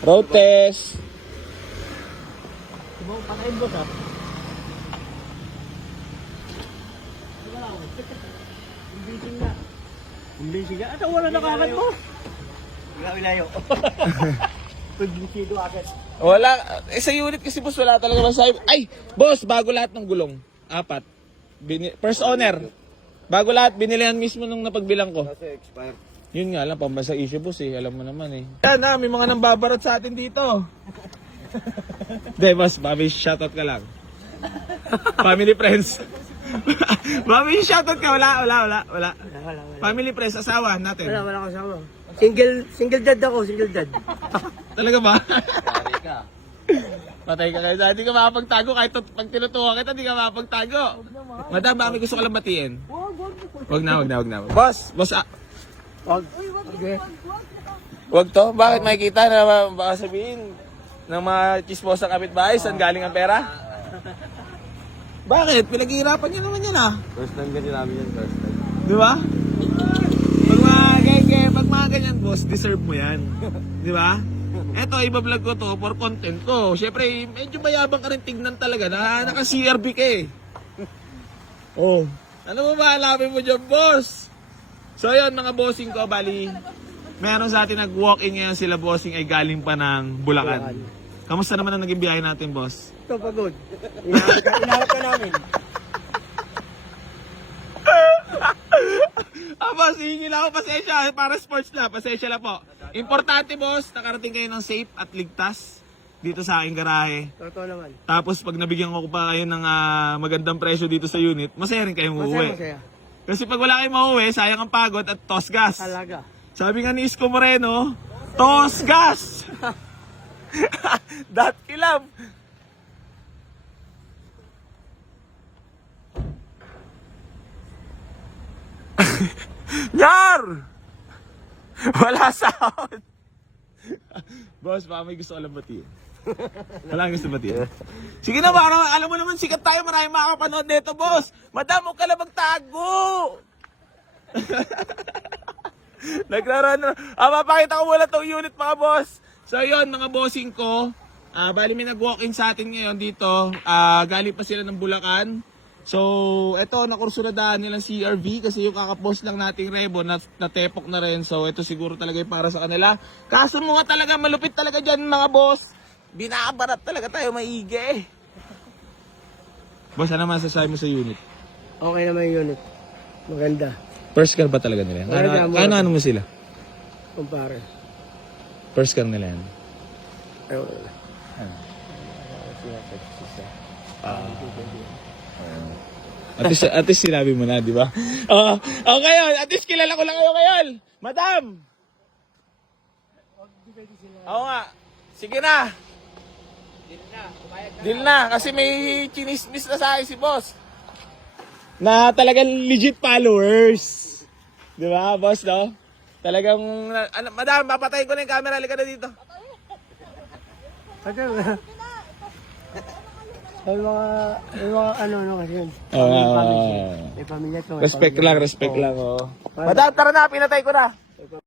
Road test. Diba ko patayin boss ha? Umbising na. Umbising na? Ata wala na kakat mo? Ilayo. Pagbisido agad. Wala. Sa unit kasi boss, wala talaga masabi. Ay, boss, bago lahat ng gulong. 4. First owner. Bago lahat, binilihan mismo nung napagbilang ko. Kasi expired. Yun nga lang, pambasa issue boss eh. Alam mo naman eh. Yan na, may mga nambabarot sa atin dito. Hindi boss, mami, shoutout ka lang. Family friends. Mami, shoutout ka. Wala. Family friends, asawa natin. Wala ko sama. Single dad ako, single dad. Talaga ba? Pare ka. Patay ka kayo. Hindi ka makapagtago. Kahit pag tinutuwa kita, hindi ka makapagtago. Madam, mami, gusto ko lang batiin. Wag na. Boss, Wag. wag to. Bakit makikita na baka sabihin ng mga chismosang kapitbahay saan galing ang pera? Bakit? Pinaghihirapan niyo naman yan ah. First time kasi namin yan, first time. Di ba? Pag mga ganyan, boss, deserve mo yan. Di ba? Eto, iba-vlog ko to for content ko. Siyempre, medyo mayabang ka rin tignan talaga na naka-CRB ka eh. Oh. Ano mo ba alapin mo dyan, boss? So yun, mga bossing ko, bali, meron sa atin nag-walk-in ngayon sila bossing ay galing pa ng Bulacan. Kamusta naman ang naging biyahe natin, boss? Ito pagod. Inawat ka namin. Boss, hihingi lang ako pasensya. Para sports na, pasensya lang po. Importante, boss, nakarating kayo ng safe at ligtas dito sa aking garahe. Totoo naman. Tapos pag nabigyan ko pa kayo ng magandang presyo dito sa unit, masaya rin kayong uuwi. Masaya. Kasi pag wala kayong mauwi, sayang ang pagod at toss gas. Talaga. Sabi nga ni Isko Moreno, toss gas! Dat kilab! Nyar! Wala sound! Boss, baka may gusto ko lang batiin. Wala kang gusto batiin. Sige na, baka alam mo naman, sikat tayo, maraming makakapanood nito, boss. Madam, huwag ka lang magtago! Naglaro na. Mapakita ko muna tong unit, mga boss. So, yun, mga bossing ko. Bali may nag-walk-in sa atin ngayon dito. Galing pa sila ng Bulacan. So, eto, nakursunadahan nilang CRV kasi yung kakapos lang nating Rebo natepok na rin. So, ito siguro talaga yung para sa kanila. Kaso mo nga talaga, malupit talaga dyan mga boss. Binabarat talaga tayo maigi. Boss, ano masasabi mo sa unit? Okay naman yung unit. Maganda. First car ba talaga nila? Ano mo sila? Kumpare. First car nila yan. Ayun. At least sinabi mo na, di ba? Ngayon, at least kilala ko lang kayo ngayon. Madam! Oo nga. Sige na. Deal na. Kasi may chinismis na sa akin si boss. Na talagang legit followers. Di ba, boss, no? Talagang, madam, papatayin ko na yung camera. Halika na dito. Kasi may mga ano kasi yun. May pamilya to. Respect lang, oh. Madam, tara na, pinatay ko na.